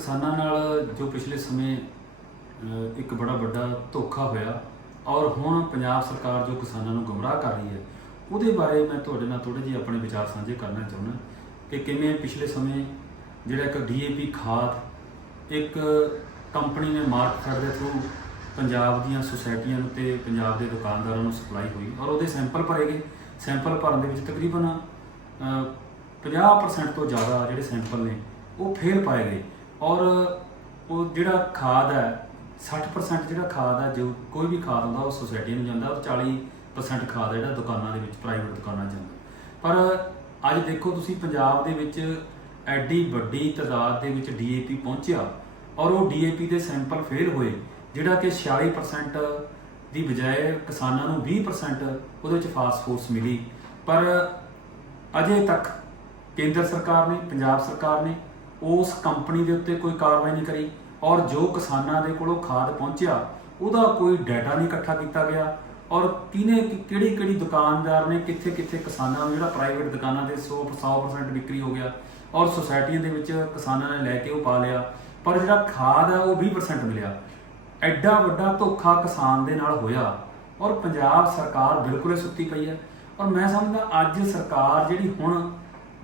ਕਿਸਾਨਾਂ ਨਾਲ ਜੋ ਪਿਛਲੇ ਸਮੇਂ ਇੱਕ ਬੜਾ ਵੱਡਾ ਧੋਖਾ ਹੋਇਆ ਔਰ ਹੁਣ ਪੰਜਾਬ ਸਰਕਾਰ ਜੋ ਕਿਸਾਨਾਂ ਨੂੰ ਗੁੰਮਰਾਹ ਕਰ ਰਹੀ ਹੈ ਉਹਦੇ ਬਾਰੇ ਮੈਂ ਤੁਹਾਡੇ ਨਾਲ ਥੋੜੇ ਜਿਹੇ ਆਪਣੇ ਵਿਚਾਰ ਸਾਂਝੇ ਕਰਨਾ ਚਾਹੁੰਦਾ ਕਿ ਕਿਵੇਂ ਪਿਛਲੇ ਸਮੇਂ ਜਿਹੜਾ ਇੱਕ ਡੀਏਪੀ ਖਾਦ ਇੱਕ ਕੰਪਨੀ ਨੇ ਮਾਰਕਫੈਡ ਦੇ ਥਰੂ ਪੰਜਾਬ ਦੀਆਂ ਸੁਸਾਇਟੀਆਂ ਨੂੰ ਤੇ ਪੰਜਾਬ ਦੇ ਦੁਕਾਨਦਾਰਾਂ ਨੂੰ ਸਪਲਾਈ ਹੋਈ ਔਰ ਉਹਦੇ ਸੈਂਪਲ ਭਰੇ ਗਏ। ਸੈਂਪਲ ਭਰਨ ਦੇ ਵਿੱਚ ਤਕਰੀਬਨ ਅਹ, 50% ਤੋਂ ਜ਼ਿਆਦਾ ਜਿਹੜੇ ਸੈਂਪਲ ਨੇ ਉਹ ਫੇਲ ਪਾਏ ਗਏ। ਔਰ ਉਹ ਜਿਹੜਾ ਖਾਦ ਹੈ 60% ਜਿਹੜਾ ਖਾਦ ਹੈ, ਜੋ ਕੋਈ ਵੀ ਖਾਦ ਹੁੰਦਾ, ਉਹ ਸੁਸਾਇਟੀ ਨੂੰ ਜਾਂਦਾ ਔਰ 40% ਖਾਦ ਹੈ ਜਿਹੜਾ ਦੁਕਾਨਾਂ ਦੇ ਵਿੱਚ ਪ੍ਰਾਈਵੇਟ ਦੁਕਾਨਾਂ 'ਚ ਜਾਂਦਾ। ਪਰ ਅੱਜ ਦੇਖੋ ਤੁਸੀਂ ਪੰਜਾਬ ਦੇ ਵਿੱਚ ਐਡੀ ਵੱਡੀ ਤਾਦਾਦ ਦੇ ਵਿੱਚ ਡੀਏਪੀ ਪਹੁੰਚਿਆ ਔਰ ਉਹ ਡੀਏਪੀ ਦੇ ਸੈਂਪਲ ਫੇਲ ਹੋਏ, ਜਿਹੜਾ ਕਿ 46% ਦੀ ਬਜਾਏ ਕਿਸਾਨਾਂ ਨੂੰ 20% ਉਹਦੇ ਵਿੱਚ ਫਾਸਫੋਰਸ ਮਿਲੀ। ਪਰ ਅਜੇ ਤੱਕ ਕੇਂਦਰ ਸਰਕਾਰ ਨੇ, ਪੰਜਾਬ ਸਰਕਾਰ ਨੇ ਉਸ ਕੰਪਨੀ ਦੇ ਉੱਤੇ ਕੋਈ ਕਾਰਵਾਈ ਨਹੀਂ ਕਰੀ ਔਰ ਜੋ ਕਿਸਾਨਾਂ ਦੇ ਕੋਲੋਂ ਖਾਦ ਪਹੁੰਚਿਆ, ਉਹਦਾ ਕੋਈ ਡਾਟਾ ਨਹੀਂ ਇਕੱਠਾ ਕੀਤਾ ਗਿਆ ਔਰ ਕਿਹਨੇ ਕਿਹੜੀ ਕਿਹੜੀ ਦੁਕਾਨਦਾਰ ਨੇ ਕਿੱਥੇ ਕਿੱਥੇ ਕਿਸਾਨਾਂ ਨੂੰ ਜਿਹੜਾ ਪ੍ਰਾਈਵੇਟ ਦੁਕਾਨਾਂ ਦੇ 100 100% ਵਿਕਰੀ ਹੋ ਗਿਆ ਔਰ ਸੁਸਾਇਟੀਆਂ ਦੇ ਵਿੱਚ ਕਿਸਾਨਾਂ ਨੇ ਲੈ ਕੇ ਉਹ ਪਾ ਲਿਆ, ਪਰ ਜਿਹੜਾ ਖਾਦ ਆ ਉਹ 20% ਮਿਲਿਆ। ਐਡਾ ਵੱਡਾ ਧੋਖਾ ਕਿਸਾਨ ਦੇ ਨਾਲ ਹੋਇਆ ਔਰ ਪੰਜਾਬ ਸਰਕਾਰ ਬਿਲਕੁਲ ਹੀ ਸੁੱਤੀ ਪਈ ਹੈ। ਔਰ ਮੈਂ ਸਮਝਦਾ ਅੱਜ ਸਰਕਾਰ ਜਿਹੜੀ ਹੁਣ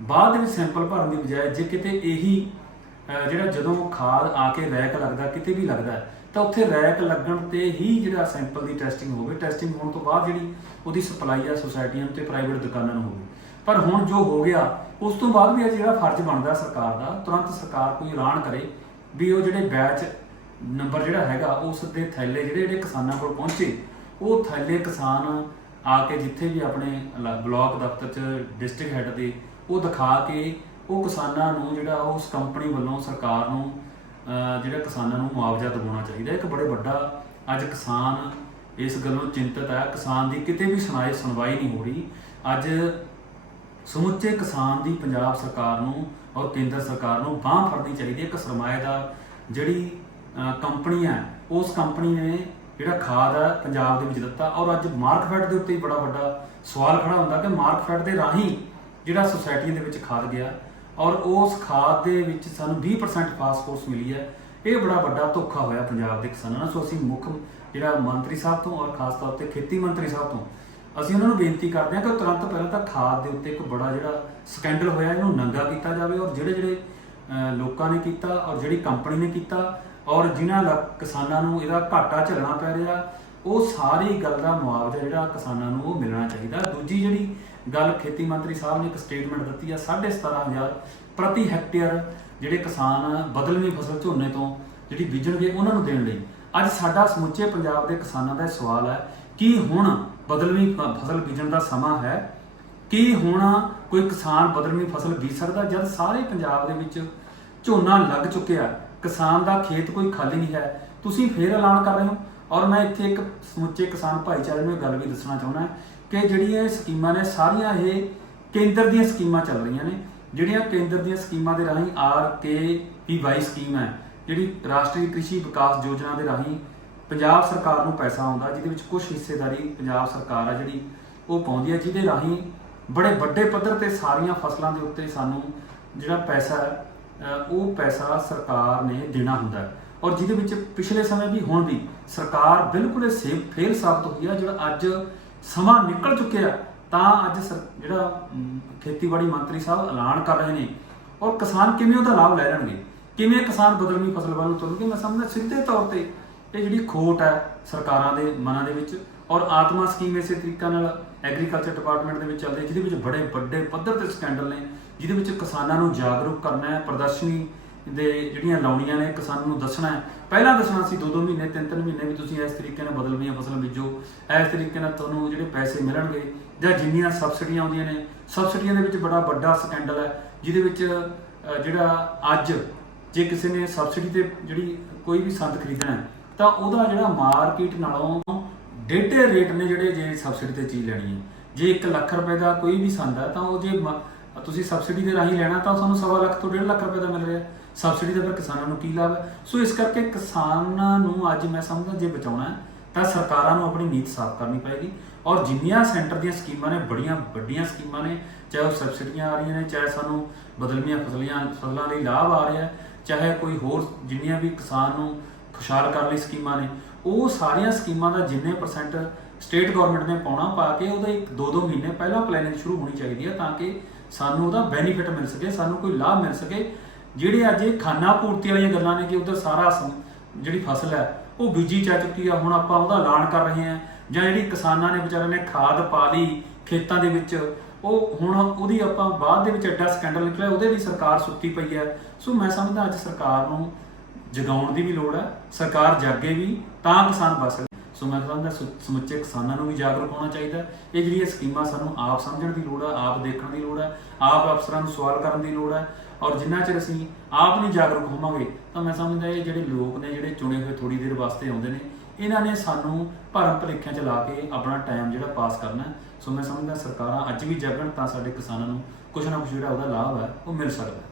ਬਾਅਦ ਦੇ ਵਿੱਚ ਸੈਂਪਲ ਭਰਨ ਦੀ ਬਜਾਏ ਜੇ ਕਿਤੇ ਇਹੀ ਜਿਹੜਾ ਜਦੋਂ ਖਾਦ ਆ ਕੇ ਰੈਕ ਲੱਗਦਾ, ਕਿਤੇ ਵੀ ਲੱਗਦਾ, ਤਾਂ ਉੱਥੇ ਰੈਕ ਲੱਗਣ ਤੇ ਹੀ ਜਿਹੜਾ ਸੈਂਪਲ ਦੀ ਟੈਸਟਿੰਗ ਹੋਵੇ, ਟੈਸਟਿੰਗ ਹੋਣ ਤੋਂ ਬਾਅਦ ਜਿਹੜੀ ਉਹਦੀ ਸਪਲਾਈ ਆ ਸੁਸਾਇਟੀਆਂ ਨੂੰ ਤੇ ਪ੍ਰਾਈਵੇਟ ਦੁਕਾਨਾਂ ਨੂੰ ਹੋਵੇ। ਪਰ ਹੁਣ ਜੋ ਹੋ ਗਿਆ, ਉਸ ਤੋਂ ਬਾਅਦ ਵੀ ਇਹ ਜਿਹੜਾ ਫਰਜ਼ ਬਣਦਾ ਸਰਕਾਰ ਦਾ, ਤੁਰੰਤ ਸਰਕਾਰ ਕੋਈ ਐਲਾਨ ਕਰੇ ਵੀ ਉਹ ਜਿਹੜੇ ਬੈਚ ਨੰਬਰ ਜਿਹੜਾ ਹੈਗਾ, ਉਸ ਦੇ ਥੈਲੇ ਜਿਹੜੇ ਜਿਹੜੇ ਕਿਸਾਨਾਂ ਕੋਲ ਪਹੁੰਚੇ, ਉਹ ਥੈਲੇ ਕਿਸਾਨ ਆ ਕੇ ਜਿੱਥੇ ਵੀ ਆਪਣੇ ਲ- ਬਲਾਕ ਦਫ਼ਤਰ ਚ, ਡਿਸਟ੍ਰਿਕਟ ਹੈੱਡ ਦੇ ਉਹ ਦਿਖਾ ਕੇ ਉਹ ਕਿਸਾਨਾਂ ਨੂੰ ਜਿਹੜਾ ਉਸ ਕੰਪਨੀ ਵੱਲੋਂ ਸਰਕਾਰ ਨੂੰ ਜਿਹੜਾ ਕਿਸਾਨਾਂ ਨੂੰ ਮੁਆਵਜ਼ਾ ਦਿਵਾਉਣਾ ਚਾਹੀਦਾ। ਇੱਕ ਬੜੇ ਵੱਡਾ ਅੱਜ ਕਿਸਾਨ ਇਸ ਗੱਲੋਂ ਚਿੰਤਤ ਹੈ। ਕਿਸਾਨ ਦੀ ਕਿਤੇ ਵੀ ਸੁਣਾਈ ਸੁਣਵਾਈ ਨਹੀਂ ਹੋ ਰਹੀ। ਅੱਜ ਸਮੁੱਚੇ ਕਿਸਾਨ ਦੀ ਪੰਜਾਬ ਸਰਕਾਰ ਨੂੰ ਔਰ ਕੇਂਦਰ ਸਰਕਾਰ ਨੂੰ ਬਾਹ ਫੜਨੀ ਚਾਹੀਦੀ ਹੈ। ਇੱਕ ਸਰਮਾਏਦਾਰ ਜਿਹੜੀ ਕੰਪਨੀ ਹੈ, ਉਸ ਕੰਪਨੀ ਨੇ ਜਿਹੜਾ ਖਾਦ ਹੈ ਪੰਜਾਬ ਦੇ ਵਿੱਚ ਦਿੱਤਾ। ਔਰ ਅੱਜ ਮਾਰਕਫੈਟ ਦੇ ਉੱਤੇ ਹੀ ਬੜਾ ਵੱਡਾ ਸਵਾਲ ਖੜਾ ਹੁੰਦਾ ਕਿ ਮਾਰਕਫੈਟ ਦੇ ਰਾਹੀਂ ਜਿਹੜਾ ਸੁਸਾਇਟੀ ਦੇ ਵਿੱਚ ਖਾਦ ਗਿਆ ਔਰ ਉਸ ਖਾਦ ਦੇ ਵਿੱਚ ਸਾਨੂੰ 20% ਫਾਸਫੋਰਸ ਮਿਲੀ ਹੈ। ਇਹ ਬੜਾ ਵੱਡਾ ਧੋਖਾ ਹੋਇਆ ਪੰਜਾਬ ਦੇ ਕਿਸਾਨਾਂ ਨਾਲ। ਸੋ ਅਸੀਂ ਮੁੱਖ ਜਿਹੜਾ ਮੰਤਰੀ ਸਾਹਿਬ ਤੋਂ ਔਰ ਖਾਸ ਤੌਰ ਤੇ ਖੇਤੀ ਮੰਤਰੀ ਸਾਹਿਬ ਤੋਂ ਅਸੀਂ ਉਹਨਾਂ ਨੂੰ ਬੇਨਤੀ ਕਰਦੇ ਹਾਂ ਕਿ ਤੁਰੰਤ ਪਹਿਲਾਂ ਤਾਂ ਖਾਦ ਦੇ ਉੱਤੇ ਇੱਕ ਬੜਾ ਜਿਹੜਾ ਸਕੈਂਡਲ ਹੋਇਆ, ਇਹਨੂੰ ਨੰਗਾ ਕੀਤਾ ਜਾਵੇ ਔਰ ਜਿਹੜੇ ਜਿਹੜੇ ਲੋਕਾਂ ਨੇ ਕੀਤਾ ਔਰ ਜਿਹੜੀ ਕੰਪਨੀ ਨੇ ਕੀਤਾ ਔਰ ਜਿਨ੍ਹਾਂ ਲ- ਕਿਸਾਨਾਂ ਨੂੰ ਇਹਦਾ ਘਾਟਾ ਝੱਲਣਾ ਪੈ ਰਿਹਾ, ਉਹ ਸਾਰੀ ਗੱਲ ਦਾ ਮੁਆਵਜ਼ਾ ਜਿਹੜਾ ਕਿਸਾਨਾਂ ਨੂੰ ਉਹ ਮਿਲਣਾ ਚਾਹੀਦਾ। ਦੂਜੀ ਜਿਹੜੀ ਗੱਲ ਖੇਤੀ ਮੰਤਰੀ ਸਾਹਿਬ ਨੇ ਇੱਕ ਸਟੇਟਮੈਂਟ ਦਿੱਤੀ ਆ 17500 ਪ੍ਰਤੀ ਹੈਕਟੇਅਰ ਜਿਹੜੇ ਕਿਸਾਨ ਬਦਲਵੀਂ ਫਸਲ ਝੋਨੇ ਤੋਂ ਜਿਹੜੀ ਬੀਜਣਗੇ ਉਹਨਾਂ ਨੂੰ ਦੇਣ ਲਈ। ਅੱਜ ਸਾਡਾ ਸਮੁੱਚੇ ਪੰਜਾਬ ਦੇ ਕਿਸਾਨਾਂ ਦਾ ਇਹ ਸਵਾਲ ਹੈ, ਕਿ ਹੁਣ ਬਦਲਵੀਂ ਫਸਲ ਬੀਜਣ ਦਾ ਸਮਾਂ ਹੈ? ਕੀ ਹੁਣ ਕੋਈ ਕਿਸਾਨ ਬਦਲਵੀਂ ਫਸਲ ਬੀਜ ਸਕਦਾ? ਜਦ ਸਾਰੇ ਪੰਜਾਬ ਦੇ ਵਿੱਚ ਝੋਨਾ ਲੱਗ ਚੁੱਕਿਆ, ਕਿਸਾਨ ਦਾ ਖੇਤ ਕੋਈ ਖਾਲੀ ਨਹੀਂ ਹੈ, ਤੁਸੀਂ ਫੇਰ ਐਲਾਨ ਕਰ ਰਹੇ ਹੋ? ਔਰ ਮੈਂ ਇੱਥੇ ਇੱਕ ਸਮੁੱਚੇ ਕਿਸਾਨ ਭਾਈਚਾਰੇ ਨੂੰ ਇਹ ਗੱਲ ਵੀ ਦੱਸਣਾ ਚਾਹੁੰਦਾ ਕਿ ਜਿਹੜੀਆਂ ਇਹ ਸਕੀਮਾਂ ਨੇ, ਸਾਰੀਆਂ ਇਹ ਕੇਂਦਰ ਦੀਆਂ ਸਕੀਮਾਂ ਚੱਲ ਰਹੀਆਂ ਨੇ। ਜਿਹੜੀਆਂ ਕੇਂਦਰ ਦੀਆਂ ਸਕੀਮਾਂ ਦੇ ਰਾਹੀਂ R K P Y scheme ਹੈ, ਜਿਹੜੀ ਰਾਸ਼ਟਰੀ ਕ੍ਰਿਸ਼ੀ ਵਿਕਾਸ ਯੋਜਨਾ ਦੇ ਰਾਹੀਂ ਪੰਜਾਬ ਸਰਕਾਰ ਨੂੰ ਪੈਸਾ ਆਉਂਦਾ, ਜਿਹਦੇ ਵਿੱਚ ਕੁਝ ਹਿੱਸੇਦਾਰੀ ਪੰਜਾਬ ਸਰਕਾਰ ਆ ਜਿਹੜੀ, ਉਹ ਪਾਉਂਦੀ ਹੈ ਜਿਹਦੇ ਰਾਹੀਂ ਬੜੇ ਵੱਡੇ ਪੱਧਰ ਤੇ ਸਾਰੀਆਂ ਫਸਲਾਂ ਦੇ ਉੱਤੇ ਸਾਨੂੰ ਜਿਹੜਾ ਪੈਸਾ ਉਹ ਪੈਸਾ ਸਰਕਾਰ ਨੇ ਦੇਣਾ ਹੁੰਦਾ ਹੈ। ਔਰ ਜਿਹਦੇ ਵਿੱਚ ਪਿਛਲੇ ਸਮੇਂ ਵੀ ਹੁਣ ਵੀ ਸਰਕਾਰ ਬਿਲਕੁਲ ਹੀ ਸੇਫ, ਫੇਲ ਸਾਬਤ ਹੋਈ ਹੈ ਜਿਹੜਾ ਅੱਜ ਸਮਾਂ ਨਿਕਲ ਚੁੱਕਿਆ ਤਾਂ ਅੱਜ ਜਿਹੜਾ ਖੇਤੀਬਾੜੀ ਮੰਤਰੀ ਸਾਹਿਬ ਐਲਾਨ ਕਰ ਰਹੇ ਨੇ। ਔਰ ਕਿਸਾਨ ਕਿਵੇਂ ਉਹਦਾ ਲਾਭ ਲੈ ਲੈਣਗੇ? ਕਿਵੇਂ ਕਿਸਾਨ ਬਦਲਵੀਂ ਫਸਲ ਵੱਲ ਤੁਰਨਗੇ? ਮੈਂ ਸਮਝਦਾ ਸਿੱਧੇ ਤੌਰ ਤੇ ਇਹ ਜਿਹੜੀ ਖੋਟ ਹੈ ਸਰਕਾਰਾਂ ਦੇ ਮਨਾਂ ਦੇ ਵਿੱਚ ਔਰ ਆਤਮਾ ਸਕੀਮ ਇਸੇ ਤਰੀਕਾ ਨਾਲ ਐਗਰੀਕਲਚਰ ਡਿਪਾਰਟਮੈਂਟ ਦੇ ਵਿੱਚ ਚੱਲਦੀ ਜਿਹਦੇ ਵਿੱਚ ਬੜੇ ਵੱਡੇ ਪੱਧਰ ਤੇ ਸਕੈਂਡਲ ਨੇ, ਜਿਹਦੇ ਵਿੱਚ ਕਿਸਾਨਾਂ ਨੂੰ ਜਾਗਰੂਕ ਕਰਨਾ ਹੈ, ਪ੍ਰਦਰਸ਼ਨੀ ਦੇ ਜਿਹੜੀਆਂ ਲਾਉਣੀਆਂ ਨੇ ਕਿਸਾਨਾਂ ਨੂੰ ਦੱਸਣਾ ਹੈ। ਪਹਿਲਾਂ ਦੱਸਣਾ ਸੀ ਦੋ ਦੋ ਮਹੀਨੇ ਤਿੰਨ ਤਿੰਨ ਮਹੀਨੇ ਵੀ ਤੁਸੀਂ ਇਸ ਤਰੀਕੇ ਨਾਲ ਬਦਲਵੀਆਂ ਫਸਲਾਂ ਬੀਜੋ। ਇਸ ਤਰੀਕੇ ਨਾਲ ਤੁਹਾਨੂੰ ਜਿਹੜੇ ਪੈਸੇ ਮਿਲਣਗੇ ਜਾਂ ਜਿੰਨੀਆਂ ਸਬਸਿਡੀਆਂ ਆਉਂਦੀਆਂ ਨੇ ਸਬਸਿਡੀਆਂ ਦੇ ਵਿੱਚ ਬੜਾ ਵੱਡਾ ਸਕੈਂਡਲ ਹੈ ਜਿਹਦੇ ਵਿੱਚ ਜਿਹੜਾ ਅੱਜ ਜੇ ਕਿਸੇ ਨੇ ਸਬਸਿਡੀ ਤੇ ਜਿਹੜੀ ਕੋਈ ਵੀ ਸੰਦ ਖਰੀਦਣਾ ਹੈ, ਤਾਂ ਉਹਦਾ ਜਿਹੜਾ ਮਾਰਕੀਟ ਨਾਲੋਂ ਡੇਢੇ ਰੇਟ ਨੇ ਜਿਹੜੇ ਜੇ ਸਬਸਿਡੀ ਤੇ ਚੀਜ਼ ਲੈਣੀ ਹੈ। ਜੇ 1 ਲੱਖ ਰੁਪਏ ਦਾ ਕੋਈ ਵੀ ਸੰਦ ਹੈ ਤਾਂ ਉਹ ਜੇ ਮ- ਤੁਸੀਂ ਸਬਸਿਡੀ ਦੇ ਰਾਹੀਂ ਲੈਣਾ ਤਾਂ ਤੁਹਾਨੂੰ ਸਵਾ ਲੱਖ ਤੋਂ 1.5 ਲੱਖ ਰੁਪਏ ਦਾ ਮਿਲ ਰਿਹਾ ਸਬਸਿਡੀ ਦਾ ਫਿਰ ਕਿਸਾਨਾਂ ਨੂੰ ਕੀ ਲਾਭ ਹੈ? ਸੋ ਇਸ ਕਰਕੇ ਕਿਸਾਨਾਂ ਨੂੰ ਅੱਜ ਮੈਂ ਸਮਝਦਾ ਜੇ ਬਚਾਉਣਾ ਹੈ, ਤਾਂ ਸਰਕਾਰਾਂ ਨੂੰ ਆਪਣੀ ਨੀਤ ਸਾਫ਼ ਕਰਨੀ ਪਏਗੀ। ਔਰ ਜਿੰਨੀਆਂ ਸੈਂਟਰ ਦੀਆਂ ਸਕੀਮਾਂ ਨੇ, ਬੜੀਆਂ ਵੱਡੀਆਂ ਸਕੀਮਾਂ ਨੇ, ਚਾਹੇ ਉਹ ਸਬਸਿਡੀਆਂ ਆ ਰਹੀਆਂ ਨੇ, ਚਾਹੇ ਸਾਨੂੰ ਬਦਲਵੀਆਂ ਫਸਲੀਆਂ, ਫਸਲਾਂ ਲਈ ਲਾਭ ਆ ਰਿਹਾ ਚਾਹੇ ਕੋਈ ਹੋਰ ਜਿੰਨੀਆਂ ਵੀ ਕਿਸਾਨ ਨੂੰ ਖੁਸ਼ਹਾਲ ਕਰਨ ਲਈ ਸਕੀਮਾਂ ਨੇ, ਉਹ ਸਾਰੀਆਂ ਸਕੀਮਾਂ ਦਾ ਜਿੰਨੇ ਪਰਸੈਂਟ ਸਟੇਟ ਗਵਰਨਮੈਂਟ ਨੇ ਪਾਉਣਾ ਪਾ ਕੇ ਉਹਦਾ ਇੱਕ 2-2 ਮਹੀਨੇ ਪਹਿਲਾਂ ਪਲੈਨਿੰਗ ਸ਼ੁਰੂ ਹੋਣੀ ਚਾਹੀਦੀ ਹੈ ਤਾਂ ਕਿ ਸਾਨੂੰ ਉਹਦਾ ਬੈਨੀਫਿਟ ਮਿਲ ਸਕੇ, ਸਾਨੂੰ ਕੋਈ ਲਾਭ ਮਿਲ ਸਕੇ। ਜਿਹੜੇ ਅੱਜ ਇਹ ਖਾਨਾ ਪੂਰਤੀ ਵਾਲੀਆਂ ਗੱਲਾਂ ਨੇ ਕਿ ਉਧਰ ਸਾਰਾ ਜਿਹੜੀ ਫਸਲ ਹੈ, ਉਹ ਬੀਜੀ ਜਾ ਚੁੱਕੀ ਆ, ਹੁਣ ਆਪਾਂ ਉਹਦਾ ਐਲਾਨ ਕਰ ਰਹੇ ਹਾਂ। ਜਾਂ ਜਿਹੜੀ ਕਿਸਾਨਾਂ ਨੇ ਵਿਚਾਰਿਆਂ ਨੇ ਖਾਦ ਪਾ ਲਈ ਖੇਤਾਂ ਦੇ ਵਿੱਚ, ਉਹ ਹੁਣ ਉਹਦੀ ਆਪਾਂ ਬਾਅਦ ਦੇ ਵਿੱਚ ਐਡਾ ਸਕੈਂਡਲ ਨਿਕਲਿਆ, ਉਹਦੇ ਲਈ ਸਰਕਾਰ ਸੁੱਤੀ ਪਈ ਹੈ। ਸੋ ਮੈਂ ਸਮਝਦਾ ਅੱਜ ਸਰਕਾਰ ਨੂੰ ਜਗਾਉਣ ਦੀ ਵੀ ਲੋੜ ਹੈ, ਸਰਕਾਰ ਜਾਗੇ ਵੀ, ਤਾਂ ਕਿਸਾਨ ਬਚ ਸੋ ਮੈਂ ਸਮਝਦਾ ਸੁ- ਸਮੁੱਚੇ ਕਿਸਾਨਾਂ ਨੂੰ ਵੀ ਜਾਗਰੂਕ ਹੋਣਾ ਚਾਹੀਦਾ ਇਹ ਜਿਹੜੀਆਂ ਸਕੀਮਾਂ ਸਾਨੂੰ ਆਪ ਸਮਝਣ ਦੀ ਲੋੜ ਹੈ, ਆਪ ਦੇਖਣ ਦੀ ਲੋੜ ਹੈ, ਆਪ ਅਫਸਰਾਂ ਨੂੰ ਸਵਾਲ ਕਰਨ ਦੀ ਲੋੜ ਹੈ ਔਰ ਜਿੰਨਾ ਚਿਰ ਅਸੀਂ ਆਪ ਨਹੀਂ ਜਾਗਰੂਕ ਹੋਵਾਂਗੇ ਤਾਂ ਮੈਂ ਸਮਝਦਾ ਇਹ ਜਿਹੜੇ ਲੋਕ ਨੇ, ਜਿਹੜੇ ਚੁਣੇ ਹੋਏ ਥੋੜੀ ਦੇਰ ਵਾਸਤੇ ਆਉਂਦੇ ਨੇ, ਇਹਨਾਂ ਨੇ ਸਾਨੂੰ ਭਰਮ ਭਲੇਖਿਆਂ ਚ ਲਾ ਕੇ ਆਪਣਾ ਟਾਈਮ ਜਿਹੜਾ ਪਾਸ ਕਰਨਾ ਸੋ ਮੈਂ ਸਮਝਦਾ ਸਰਕਾਰਾਂ ਅੱਜ ਵੀ ਜਾਗਣ ਤਾਂ ਸਾਡੇ ਕਿਸਾਨਾਂ ਨੂੰ ਕੁਝ ਨਾ ਕੁਝ ਜਿਹੜਾ ਉਹਦਾ ਲਾਭ ਹੈ, ਉਹ ਮਿਲ ਸਕਦਾ